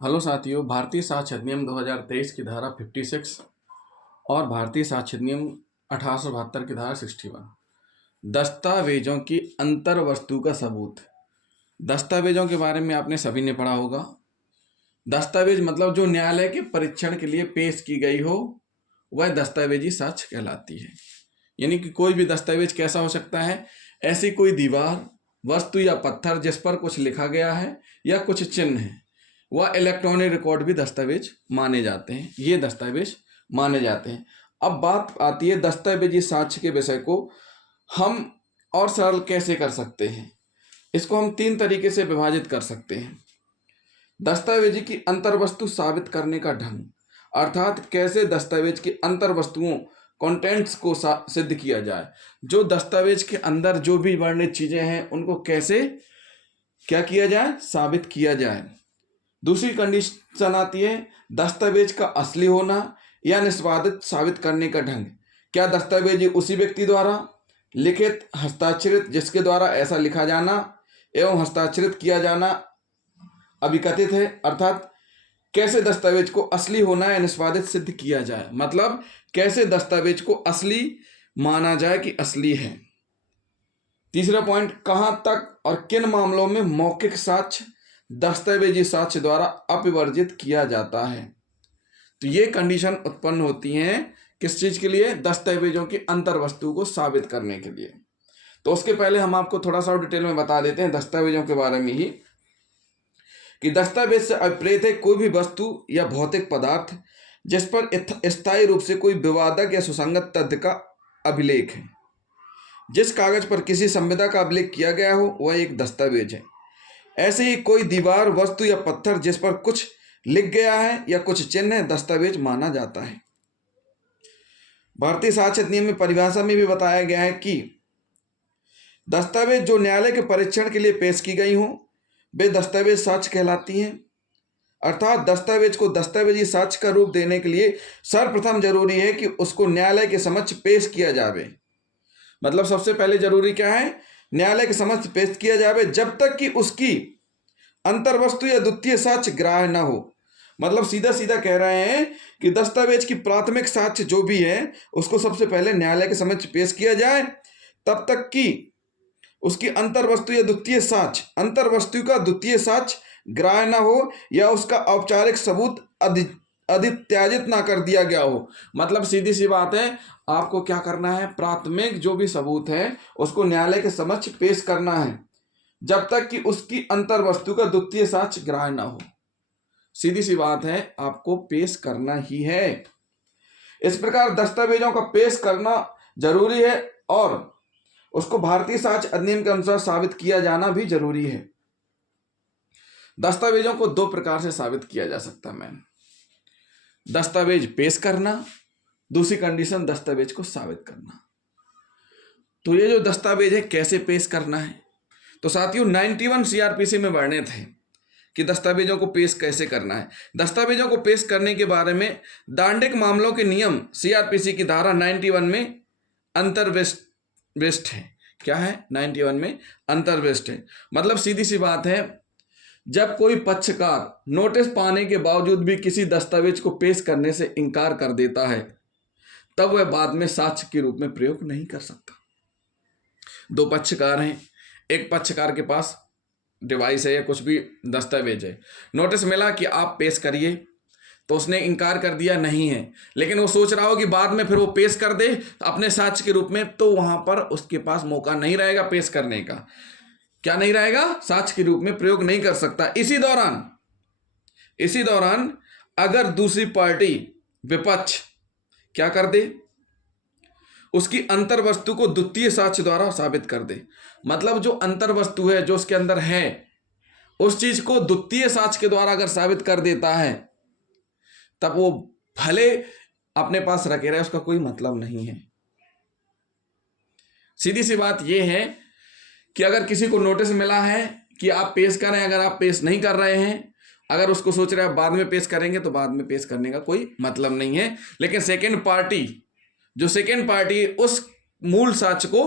Hello साथियों, भारतीय साक्ष्य अधिनियम 2023 की धारा 56 और भारतीय साक्ष्य अधिनियम 1872 की धारा 61। दस्तावेजों की अंतर वस्तु का सबूत। दस्तावेजों के बारे में आपने सभी ने पढ़ा होगा। दस्तावेज मतलब जो न्यायालय के परीक्षण के लिए पेश की गई हो, वह दस्तावेजी साक्ष्य कहलाती है। यानी कि कोई भी दस्तावेज कैसा हो सकता है? ऐसी कोई दीवार, वस्तु या पत्थर जिस पर कुछ लिखा गया है या कुछ चिन्ह है, वह इलेक्ट्रॉनिक रिकॉर्ड भी दस्तावेज माने जाते हैं। ये दस्तावेज माने जाते हैं। अब बात आती है दस्तावेजी साक्ष्य के विषय को हम और सरल कैसे कर सकते हैं। इसको हम 3 तरीके से विभाजित कर सकते हैं। दस्तावेजी की अंतर वस्तु साबित करने का ढंग, अर्थात कैसे दस्तावेज की अंतर वस्तुओं कंटेंट्स को सिद्ध किया जाए। जो दस्तावेज के अंदर जो भी वर्णित चीजें हैं उनको कैसे क्या किया जाए, साबित किया जाए। दूसरी कंडीशन आती है दस्तावेज का असली होना या निष्पादित साबित करने का ढंग। क्या दस्तावेज उसी व्यक्ति द्वारा लिखित हस्ताक्षरित जिसके द्वारा ऐसा लिखा जाना एवं हस्ताक्षरित किया जाना अभिकथित है, अर्थात कैसे दस्तावेज को असली होना या निष्पादित सिद्ध किया जाए, मतलब कैसे दस्तावेज को असली माना जाए कि असली है। तीसरा पॉइंट, कहां तक और किन मामलों में मौखिक साक्ष्य दस्तावेजी साक्ष्य द्वारा अपवर्जित किया जाता है। तो ये कंडीशन उत्पन्न होती हैं किस चीज के लिए? दस्तावेजों की अंतर वस्तु को साबित करने के लिए। तो उसके पहले हम आपको थोड़ा सा डिटेल में बता देते हैं दस्तावेजों के बारे में ही, कि दस्तावेज से अभिप्रेत है कोई भी वस्तु या भौतिक पदार्थ जिस पर स्थायी रूप से कोई विवादक या सुसंगत तथ्य का अभिलेख है। जिस कागज पर किसी संविदा का अभिलेख किया गया हो वह एक दस्तावेज है। ऐसे ही कोई दीवार, वस्तु या पत्थर जिस पर कुछ लिख गया है या कुछ चिन्ह है, दस्तावेज माना जाता है। भारतीय साक्ष्य अधिनियम में परिभाषा में भी बताया गया है कि दस्तावेज जो न्यायालय के परीक्षण के लिए पेश की गई हो वे दस्तावेज साक्ष्य कहलाती हैं। अर्थात दस्तावेज को दस्तावेजी साक्ष्य का रूप देने के लिए सर्वप्रथम जरूरी है कि उसको न्यायालय के समक्ष पेश किया जावे। मतलब सबसे पहले जरूरी क्या है? न्यायालय के समक्ष पेश किया जावे जब तक कि उसकी अंतर वस्तु या द्वितीय साक्ष्य ग्राह्य न हो। मतलब सीधा सीधा कह रहे हैं कि दस्तावेज की प्राथमिक साक्ष्य जो भी है उसको सबसे पहले न्यायालय के समक्ष पेश किया जाए, तब तक कि उसकी अंतर वस्तु या द्वितीय साक्ष्य, अंतर वस्तु का द्वितीय साक्ष्य ग्राह्य न हो या उसका औपचारिक सबूत अधित्याजित ना कर दिया गया हो। मतलब सीधी सी बात है, आपको क्या करना है? प्राथमिक जो भी सबूत है उसको न्यायालय के समक्ष पेश करना है जब तक कि उसकी अंतर वस्तु का द्वितीय साक्ष्य ग्राह्य ना हो। सीधी सी बात है, आपको पेश करना ही है। इस प्रकार दस्तावेजों का पेश करना जरूरी है और उसको भारतीय साक्ष्य अधिनियम के अनुसार साबित किया जाना भी जरूरी है। दस्तावेजों को 2 प्रकार से साबित किया जा सकता है। दस्तावेज पेश करना, दूसरी कंडीशन दस्तावेज को साबित करना। तो ये जो दस्तावेज है कैसे पेश करना है, तो साथियों 91 सीआरपीसी में वर्णित है कि दस्तावेजों को पेश कैसे करना है। दस्तावेजों को पेश करने के बारे में दांडिक मामलों के नियम सीआरपीसी की धारा 91 में अंतर्विष्ट है। क्या है? 91 में अंतर्विष्ट है। मतलब सीधी सी बात है, जब कोई पक्षकार नोटिस पाने के बावजूद भी किसी दस्तावेज को पेश करने से इनकार कर देता है, तब वह बाद में साक्ष्य के रूप में प्रयोग नहीं कर सकता। 2 पक्षकार हैं, एक पक्षकार के पास डिवाइस है या कुछ भी दस्तावेज है, नोटिस मिला कि आप पेश करिए, तो उसने इनकार कर दिया नहीं है, लेकिन वो सोच रहा हो कि बाद में फिर वो पेश कर दे अपने साक्ष्य के रूप में, तो वहां पर उसके पास मौका नहीं रहेगा पेश करने का। क्या नहीं रहेगा? साक्ष्य के रूप में प्रयोग नहीं कर सकता। इसी दौरान अगर दूसरी पार्टी, विपक्ष क्या कर दे, उसकी अंतर वस्तु को द्वितीय साक्ष्य द्वारा साबित कर दे। मतलब जो अंतर वस्तु है जो उसके अंदर है, उस चीज को द्वितीय साक्ष्य के द्वारा अगर साबित कर देता है, तब वो भले अपने पास रखे रहे, उसका कोई मतलब नहीं है। सीधी सी बात यह है कि अगर किसी को नोटिस मिला है कि आप पेश करें, अगर आप पेश नहीं कर रहे हैं, अगर उसको सोच रहे हैं बाद में पेश करेंगे, तो बाद में पेश करने का कोई मतलब नहीं है। लेकिन सेकेंड पार्टी उस मूल साक्ष्य को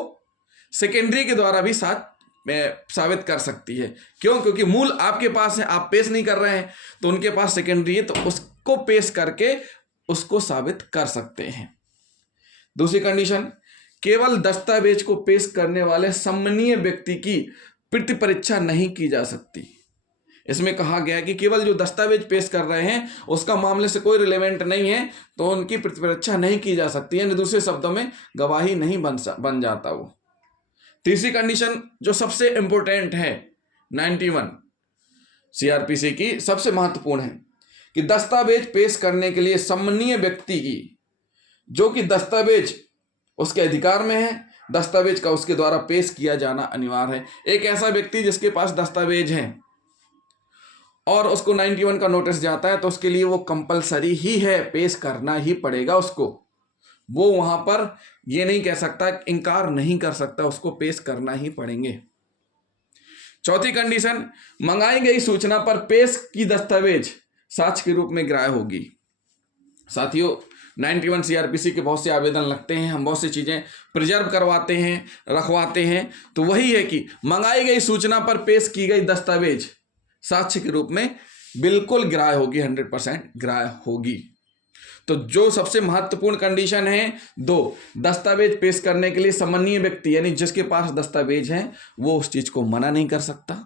सेकेंडरी के द्वारा भी साक्ष्य साबित कर सकती है। क्यों? क्योंकि मूल आपके पास है, आप पेश नहीं कर रहे हैं, तो उनके पास सेकेंडरी है, तो उसको पेश करके उसको साबित कर सकते हैं। दूसरी कंडीशन, केवल दस्तावेज को पेश करने वाले सम्मानीय व्यक्ति की प्रति परीक्षा नहीं की जा सकती। इसमें कहा गया है कि केवल जो दस्तावेज पेश कर रहे हैं उसका मामले से कोई रिलेवेंट नहीं है, तो उनकी प्रति परीक्षा नहीं की जा सकती है, दूसरे शब्दों में गवाही नहीं बन जाता वो। तीसरी कंडीशन जो सबसे इंपॉर्टेंट है 91 सीआरपीसी की, सबसे महत्वपूर्ण है कि दस्तावेज पेश करने के लिए सम्मानीय व्यक्ति की, जो कि दस्तावेज उसके अधिकार में है, दस्तावेज का उसके द्वारा पेश किया जाना अनिवार्य है। एक ऐसा व्यक्ति जिसके पास दस्तावेज है और उसको 91 का नोटिस जाता है, तो उसके लिए वो कंपलसरी ही है, पेश करना ही पड़ेगा उसको। वो वहां पर ये नहीं कह सकता, इनकार नहीं कर सकता, उसको पेश करना ही पड़ेंगे। चौथी कंडीशन, मंगाई गई सूचना पर पेश की दस्तावेज साक्ष्य के रूप में ग्राह्य होगी। साथियों, 91 सीआरपीसी के बहुत से आवेदन लगते हैं, हम बहुत सी चीजें प्रिजर्व करवाते हैं, रखवाते हैं, तो वही है कि मंगाई गई सूचना पर पेश की गई दस्तावेज साक्ष्य के रूप में बिल्कुल ग्राह्य होगी, 100% ग्राह्य होगी। तो जो सबसे महत्वपूर्ण कंडीशन है, 2, दस्तावेज पेश करने के लिए सम्मानीय व्यक्ति यानी जिसके पास दस्तावेज है वो उस चीज को मना नहीं कर सकता,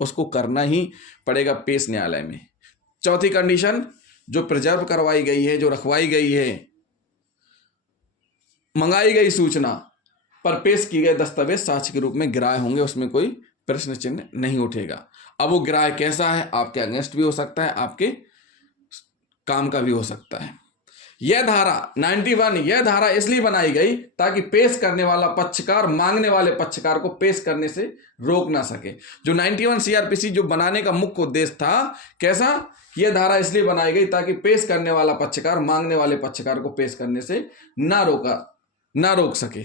उसको करना ही पड़ेगा पेश न्यायालय में। चौथी कंडीशन, जो प्रिजर्व करवाई गई है, जो रखवाई गई है, मंगाई गई सूचना पर पेश किए गए दस्तावेज साक्ष्य के रूप में ग्राह्य होंगे, उसमें कोई प्रश्न चिन्ह नहीं उठेगा। अब वो ग्राह्य कैसा है, आपके अगेंस्ट भी हो सकता है, आपके काम का भी हो सकता है। यह धारा 91, यह धारा इसलिए बनाई गई ताकि पेश करने वाला पक्षकार मांगने वाले पक्षकार को पेश करने से रोक ना सके। जो 91 सीआरपीसी जो बनाने का मुख्य उद्देश्य था, कैसा, यह धारा इसलिए बनाई गई ताकि पेश करने वाला पक्षकार मांगने वाले पक्षकार को पेश करने से ना रोक सके।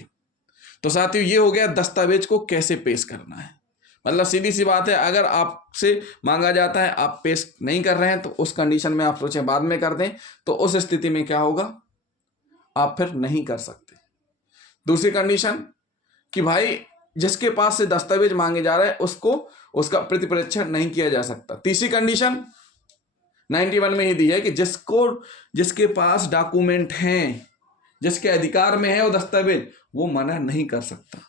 तो साथियों, ये हो गया दस्तावेज को कैसे पेश करना है। मतलब सीधी सी बात है, अगर आपसे मांगा जाता है, आप पेश नहीं कर रहे हैं, तो उस कंडीशन में आप सोचें बाद में कर दें, तो उस स्थिति में क्या होगा, आप फिर नहीं कर सकते। दूसरी कंडीशन कि भाई जिसके पास से दस्तावेज मांगे जा रहे हैं उसको उसका प्रतिपरीक्षण नहीं किया जा सकता। तीसरी कंडीशन 91 में ही दी है कि जिसके पास डॉक्यूमेंट हैं, जिसके अधिकार में है वो दस्तावेज, वो मना नहीं कर सकता।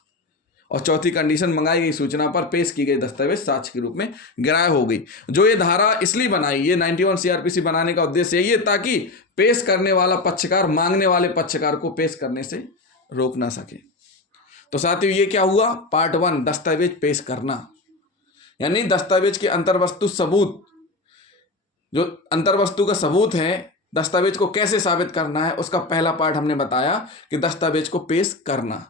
और चौथी कंडीशन, मंगाई गई सूचना पर पेश की गई दस्तावेज साक्ष्य के रूप में ग्राह्य हो गई। जो ये धारा इसलिए बनाई, ये 91 सीआरपीसी बनाने का उद्देश्य यही है ताकि पेश करने वाला पक्षकार मांगने वाले पक्षकार को पेश करने से रोक ना सके। तो साथियों, ये क्या हुआ, पार्ट 1 दस्तावेज पेश करना, यानी दस्तावेज के अंतर्वस्तु सबूत, जो अंतर्वस्तु का सबूत है, दस्तावेज को कैसे साबित करना है, उसका पहला पार्ट हमने बताया कि दस्तावेज को पेश करना।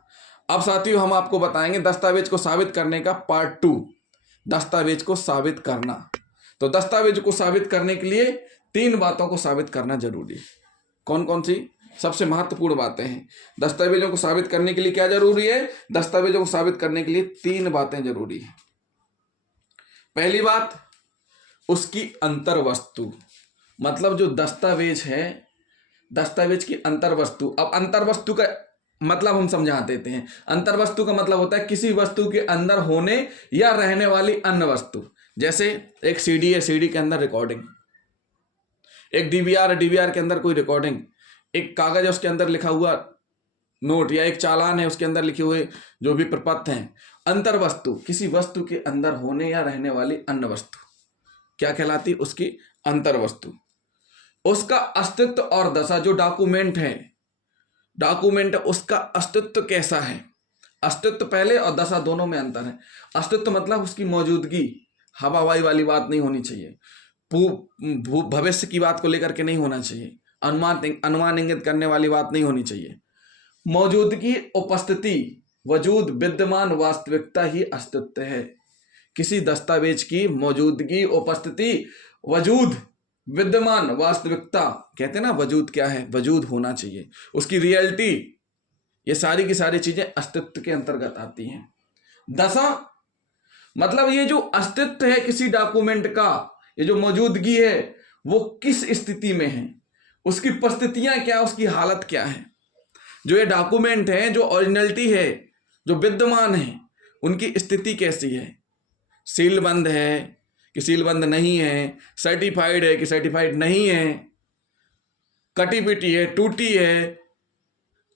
अब साथियों, हम आपको बताएंगे दस्तावेज को साबित करने का पार्ट 2, दस्तावेज को साबित करना। तो दस्तावेज को साबित करने के लिए 3 बातों को साबित करना जरूरी है। कौन कौन सी सबसे महत्वपूर्ण बातें हैं दस्तावेजों को साबित करने के लिए? क्या जरूरी है? दस्तावेजों को साबित करने के लिए 3 बातें जरूरी है। पहली बात, उसकी अंतर्वस्तु, मतलब जो दस्तावेज है, दस्तावेज की अंतर्वस्तु। अब अंतर्वस्तु का मतलब हम समझा देते हैं। अंतर्वस्तु का मतलब होता है किसी वस्तु के अंदर होने या रहने वाली अन्य वस्तु। जैसे एक सीडी है, सीडी के अंदर रिकॉर्डिंग, एक डीवीआर है, डीवीआर के अंदर कोई रिकॉर्डिंग, एक कागज है उसके अंदर लिखा हुआ नोट, या एक चालान है उसके अंदर लिखे हुए जो भी प्रपत्र हैं। अंतर्वस्तु किसी वस्तु के अंदर होने या रहने वाली अन्य वस्तु क्या कहलाती? उसकी अंतर्वस्तु। उसका अस्तित्व और दशा, जो डॉक्यूमेंट है, डॉक्यूमेंट उसका अस्तित्व कैसा है, अस्तित्व पहले और दशा दोनों में अंतर है। अस्तित्व मतलब उसकी मौजूदगी, हवा हवाई वाली बात नहीं होनी चाहिए, भविष्य की बात को लेकर के नहीं होना चाहिए, अनुमान इंगित करने वाली बात नहीं होनी चाहिए। मौजूदगी, उपस्थिति, वजूद, विद्यमान, वास्तविकता ही अस्तित्व है। किसी दस्तावेज की मौजूदगी, उपस्थिति, वजूद, विद्यमान, वास्तविकता, कहते हैं ना वजूद क्या है, वजूद होना चाहिए, उसकी रियलिटी, ये सारी की सारी चीजें अस्तित्व के अंतर्गत आती हैं। दशा मतलब ये जो अस्तित्व है किसी डॉक्यूमेंट का, ये जो मौजूदगी है वो किस स्थिति में है, उसकी परिस्थितियां क्या, उसकी हालत क्या है। जो ये डॉक्यूमेंट है, जो ओरिजिनलिटी है, जो विद्यमान है, उनकी स्थिति कैसी है, सीलबंद है कि सीलबंद नहीं है, सर्टिफाइड है कि सर्टिफाइड नहीं है, कटी पिटी है, टूटी है,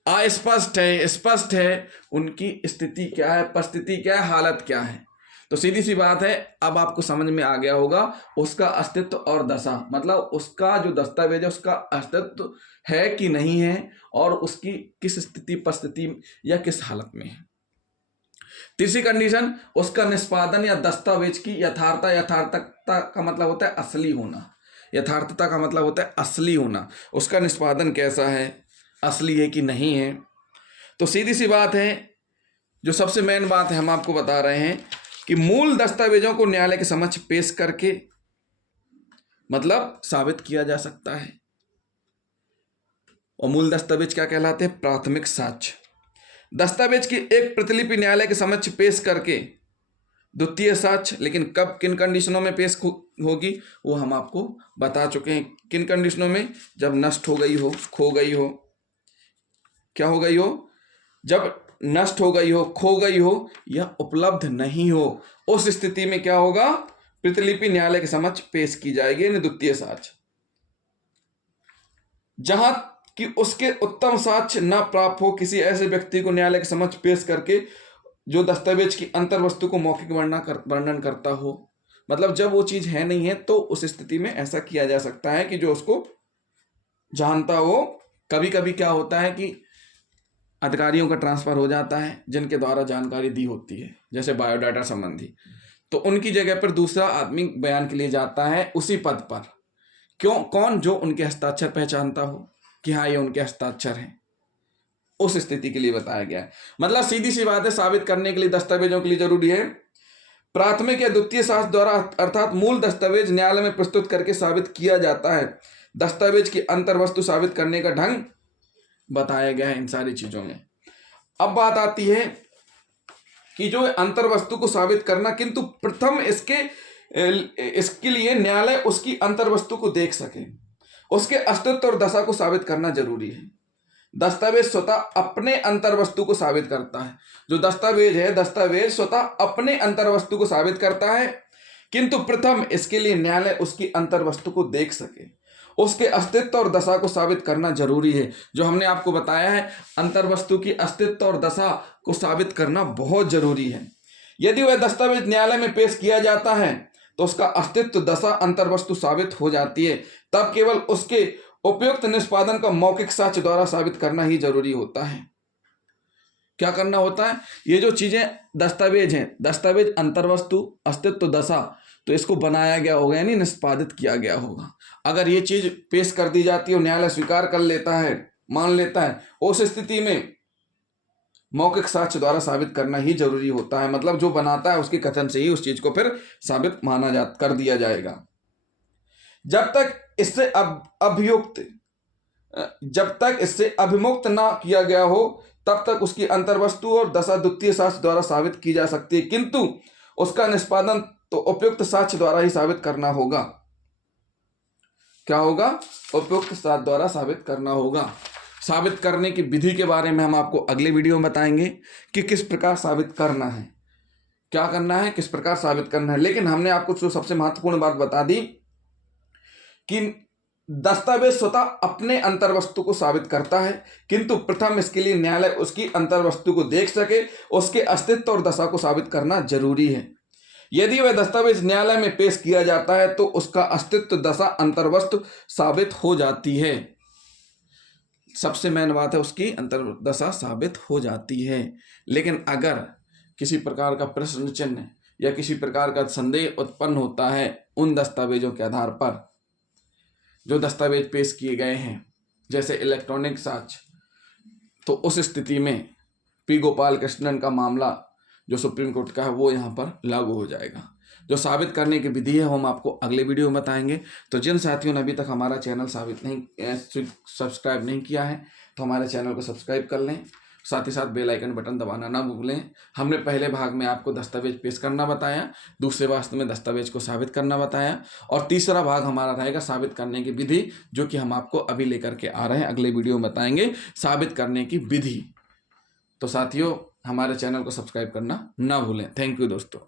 अस्पष्ट है, स्पष्ट है, उनकी स्थिति क्या है, परिस्थिति क्या है, हालत क्या है। तो सीधी सी बात है, अब आपको समझ में आ गया होगा उसका अस्तित्व और दशा, मतलब उसका जो दस्तावेज है उसका अस्तित्व है कि नहीं है और उसकी किस स्थिति परिस्थिति या किस हालत में है। तीसरी कंडीशन, उसका निष्पादन या दस्तावेज की यथार्थता, यथार्थता का मतलब होता है असली होना, यथार्थता का मतलब होता है असली होना, उसका निष्पादन कैसा है, असली है कि नहीं है। तो सीधी सी बात है, जो सबसे मेन बात है हम आपको बता रहे हैं कि मूल दस्तावेजों को न्यायालय के समक्ष पेश करके मतलब साबित किया जा सकता है। और मूल दस्तावेज क्या कहलाते हैं, प्राथमिक साक्ष्य। दस्तावेज की एक प्रतिलिपि न्यायालय के समक्ष पेश करके द्वितीय साक्ष्य, लेकिन कब किन कंडीशनों में पेश होगी वो हम आपको बता चुके हैं। किन कंडीशनों में, जब नष्ट हो गई हो, खो गई हो, क्या हो गई हो, जब नष्ट हो गई हो, खो गई हो या उपलब्ध नहीं हो, उस स्थिति में क्या होगा, प्रतिलिपि न्यायालय के समक्ष पेश की जाएगी, यानी द्वितीय साक्ष्य। जहां कि उसके उत्तम साक्ष्य न प्राप्त हो, किसी ऐसे व्यक्ति को न्यायालय के समक्ष पेश करके जो दस्तावेज की अंतर्वस्तु को मौखिक वर्णन करता हो, मतलब जब वो चीज है नहीं है तो उस स्थिति में ऐसा किया जा सकता है कि जो उसको जानता हो। कभी कभी क्या होता है कि अधिकारियों का ट्रांसफर हो जाता है जिनके द्वारा जानकारी दी होती है, जैसे बायोडाटा संबंधी, तो उनकी जगह पर दूसरा आदमी बयान के लिए जाता है उसी पद पर। क्यों, कौन, जो उनके हस्ताक्षर पहचानता हो कि हाँ ये उनके हस्ताक्षर हैं, उस स्थिति के लिए बताया गया है। मतलब सीधी सी बात है, साबित करने के लिए दस्तावेजों के लिए जरूरी है प्राथमिक या द्वितीय साक्ष्य द्वारा, अर्थात मूल दस्तावेज न्यायालय में प्रस्तुत करके साबित किया जाता है। दस्तावेज की अंतर्वस्तु साबित करने का ढंग बताया गया है इन सारी चीजों में। अब बात आती है कि जो अंतर्वस्तु को साबित करना, किंतु प्रथम इसके लिए न्यायालय उसकी अंतर्वस्तु को देख सके, उसके अस्तित्व और दशा को साबित करना जरूरी है। दस्तावेज स्वतः अपने अंतर्वस्तु को साबित करता है। जो दस्तावेज है, दस्तावेज स्वतः अपने अंतर्वस्तु को साबित करता है, किंतु प्रथम इसके लिए न्यायालय उसकी अंतर्वस्तु को देख सके, उसके अस्तित्व और दशा को साबित करना जरूरी है। जो हमने आपको बताया है, अंतर्वस्तु की अस्तित्व और दशा को साबित करना बहुत जरूरी है। यदि वह दस्तावेज न्यायालय में पेश किया जाता है तो उसका अस्तित्व, दशा, अंतर्वस्तु साबित हो जाती है। तब केवल उसके उपयुक्त निष्पादन का मौखिक साक्ष्य द्वारा साबित करना ही जरूरी होता है। क्या करना होता है, ये जो चीजें दस्तावेज हैं, दस्तावेज, अंतर्वस्तु, अस्तित्व, दशा, तो इसको बनाया गया होगा यानी निष्पादित किया गया होगा। अगर ये चीज पेश कर दी जाती है और न्यायालय स्वीकार कर लेता है, मान लेता है, उस स्थिति में मौखिक साक्ष्य द्वारा साबित करना ही जरूरी होता है। मतलब जो बनाता है उसके कथन से ही उस चीज को फिर साबित माना कर दिया जाएगा। जब तक इससे अभिमुक्त ना किया गया हो तब तक उसकी अंतर्वस्तु और दशा द्वितीय साक्ष्य द्वारा साबित की जा सकती है, किंतु उसका निष्पादन तो उपयुक्त साक्ष्य द्वारा ही साबित करना होगा। क्या होगा, उपयुक्त साक्ष्य द्वारा साबित करना होगा। साबित करने की विधि के बारे में हम आपको अगले वीडियो में बताएंगे कि किस प्रकार साबित करना है, क्या करना है, किस प्रकार साबित करना है। लेकिन हमने आपको जो सबसे महत्वपूर्ण बात बता दी कि दस्तावेज स्वतः अपने अंतर्वस्तु को साबित करता है, किंतु प्रथम इसके लिए न्यायालय उसकी अंतर्वस्तु को देख सके, उसके अस्तित्व और दशा को साबित करना जरूरी है। यदि वह दस्तावेज न्यायालय में पेश किया जाता है तो उसका अस्तित्व, दशा, अंतर्वस्तु साबित हो जाती है। सबसे मेन बात है, उसकी अंतर्दशा साबित हो जाती है। लेकिन अगर किसी प्रकार का प्रश्न चिन्ह या किसी प्रकार का संदेह उत्पन्न होता है उन दस्तावेजों के आधार पर जो दस्तावेज पेश किए गए हैं, जैसे इलेक्ट्रॉनिक साक्ष्य, तो उस स्थिति में पी गोपाल कृष्णन का मामला जो सुप्रीम कोर्ट का है वो यहाँ पर लागू हो जाएगा। जो साबित करने की विधि है वो हम आपको अगले वीडियो में बताएंगे। तो जिन साथियों ने अभी तक हमारा चैनल सब्सक्राइब नहीं किया है तो हमारे चैनल को सब्सक्राइब कर लें, साथ ही साथ बेल आइकन बटन दबाना ना भूलें। हमने पहले भाग में आपको दस्तावेज पेश करना बताया, दूसरे वास्तव में दस्तावेज को साबित करना बताया, और तीसरा भाग हमारा रहेगा साबित करने की विधि, जो कि हम आपको अभी लेकर के आ रहे हैं, अगले वीडियो में बताएंगे साबित करने की विधि। तो साथियों, हमारे चैनल को सब्सक्राइब करना ना भूलें। थैंक यू दोस्तों।